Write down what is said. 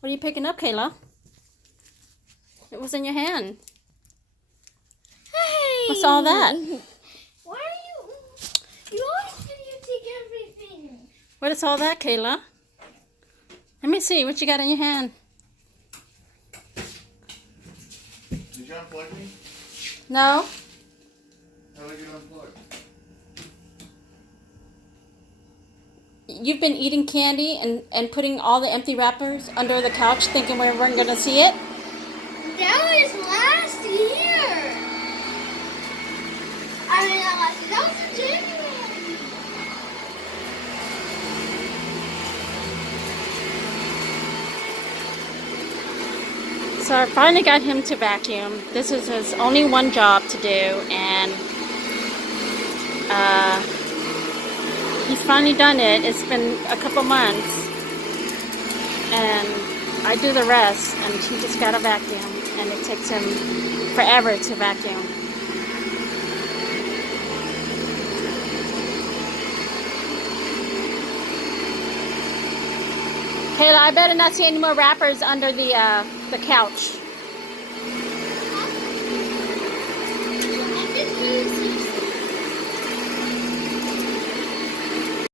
What are you picking up, Kayla? It was in your hand. Hey! What's all that? Why are you always take everything. What is all that, Kayla? Let me see what you got in your hand. Did you unplug me? No? How did I get unplugged? You've been eating candy and putting all the empty wrappers under the couch thinking we weren't going to see it? That was last year. I mean, not last year. That was in January. So I finally got him to vacuum. This is his only one job to do, and he's finally done it. It's been a couple months, and I do the rest, and he just got to vacuum, and it takes him forever to vacuum. Kayla, I better not see any more wrappers under the couch.